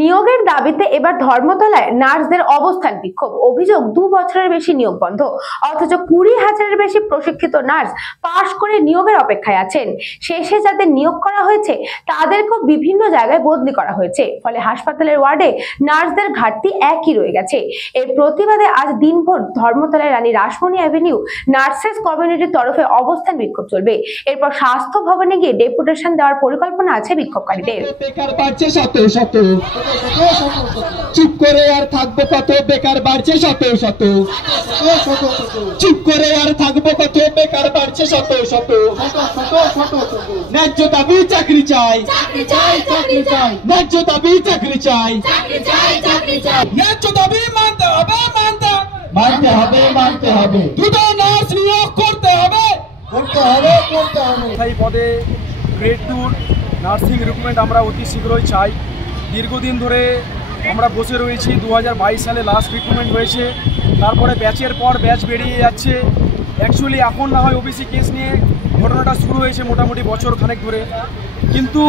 নিয়োগের দাবিতে এবার ধর্মতলায় নার্সদের অবস্থান বিক্ষোভ। অভিযোগ 2 বছরের বেশি নিয়োগ বন্ধ, অথচ 20,000-এর বেশি প্রশিক্ষিত নার্স পাশ করে নিয়োগের অপেক্ষায় আছেন। শেষে যাদের নিয়োগ করা হয়েছে তাদেরকেও বিভিন্ন জায়গায় বদলি করা হয়েছে, ফলে হাসপাতালের ওয়ার্ডে নার্সদের ঘাটতি একই রয়ে গেছে। এর প্রতিবাদে আজ দিনভর ধর্মতলায় রানী রাসমণি অ্যাভিনিউ নার্সেস কমিউনিটির তরফে অবস্থান বিক্ষোভ চলবে। এরপর স্বাস্থ্য ভবনে গিয়ে ডেপুটেশন দেওয়ার পরিকল্পনা আছে বিক্ষোভকারীদের। চুপ করে আর থাকবো কত, বেকার বাড়ছে শত শত। চুপ করে আর থাকবো কত, বেকার বাড়ছে শত শত। ন্যায্য দাবি চাকরি চাই, ন্যায্য দাবি চাকরি চাই, ন্যায্য দাবি মানতে হবে, মানতে হবে, মানতে হবে। দ্রুত নার্স নিয়োগ করতে হবে, করতে হবে, করতে হবে। এই পদে গ্রেড 2 নার্সিং রিক্রুটমেন্ট আমরা অতি শীঘ্রই চাই। দীর্ঘদিন ধরে আমরা বসে রয়েছি। 2022 সালে লাস্ট রিক্রুটমেন্ট হয়েছে, তারপরে ব্যাচের পর ব্যাচ বেরিয়ে যাচ্ছে। অ্যাকচুয়ালি এখন না হয় ওবিসি কেস নিয়ে ঘটনাটা শুরু হয়েছে মোটামুটি বছর খানেক ধরে, কিন্তু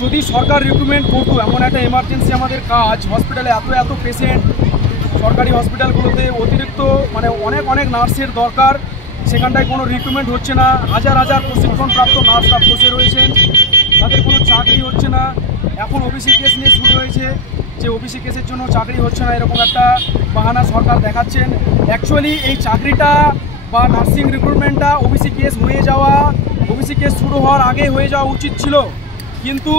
যদি সরকার রিক্রুটমেন্ট করতো, এমন একটা এমার্জেন্সি আমাদের কাজ, হসপিটালে এত পেশেন্ট, সরকারি হসপিটালগুলোতে অতিরিক্ত অনেক নার্সের দরকার, সেখানটায় কোনো রিক্রুটমেন্ট হচ্ছে না। হাজার প্রশিক্ষণপ্রাপ্ত নার্সরা বসে রয়েছেন, তাদের কোনো চাকরি হচ্ছে না। এখন ওবিসি কেস নিয়ে শুরু হয়েছে যে ওবিসি কেসের জন্য চাকরি হচ্ছে না, এরকম একটা বাহানা সরকার দেখাচ্ছেন। অ্যাকচুয়ালি এই চাকরিটা বা নার্সিং রিক্রুটমেন্টটা ওবিসি কেস হয়ে যাওয়া, ওবিসি কেস শুরু হওয়ার আগে হয়ে যাওয়া উচিত ছিল, কিন্তু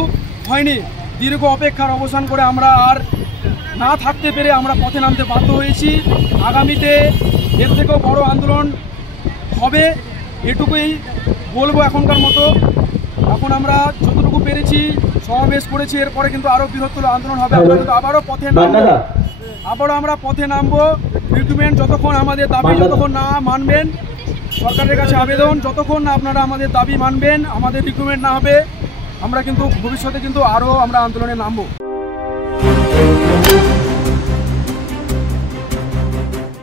হয়নি। দীর্ঘ অপেক্ষার অবসান করে আমরা আর না থাকতে পেরে আমরা পথে নামতে বাধ্য হয়েছি। আগামীতে এর থেকেও বড় আন্দোলন হবে, এটুকুই বলবো এখনকার মতো। এখন আমরা যতটুকু পেরেছি সমাবেশ করেছি, এরপরে কিন্তু আরও বৃহত্তর আন্দোলন হবে। আমরা কিন্তু আবারও পথে নামবো। রিক্রুটমেন্ট যতক্ষণ আমাদের দাবি যতক্ষণ না মানবেন, সরকারের কাছে আবেদন, যতক্ষণ না আপনারা আমাদের দাবি মানবেন, আমাদের রিক্রুটমেন্ট না হবে, আমরা কিন্তু ভবিষ্যতে কিন্তু আরও আমরা আন্দোলনে নামবো।